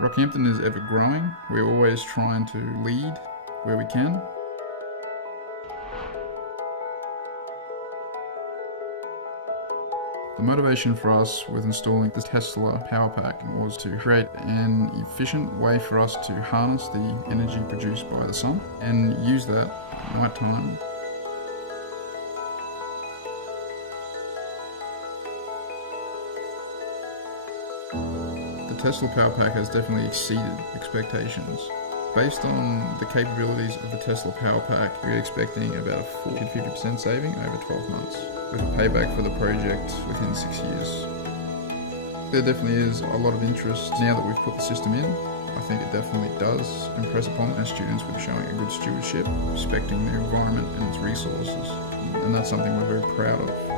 Rockhampton is ever growing. We're always trying to lead where we can. The motivation for us with installing the Tesla Powerpack was to create an efficient way for us to harness the energy produced by the sun and use that at night time. The Tesla Powerpack has definitely exceeded expectations. Based on the capabilities of the Tesla Powerpack, we're expecting about a 40-50% saving over 12 months, with a payback for the project within 6 years. There definitely is a lot of interest now that we've put the system in. I think it definitely does impress upon our students with showing a good stewardship, respecting the environment and its resources, and that's something we're very proud of.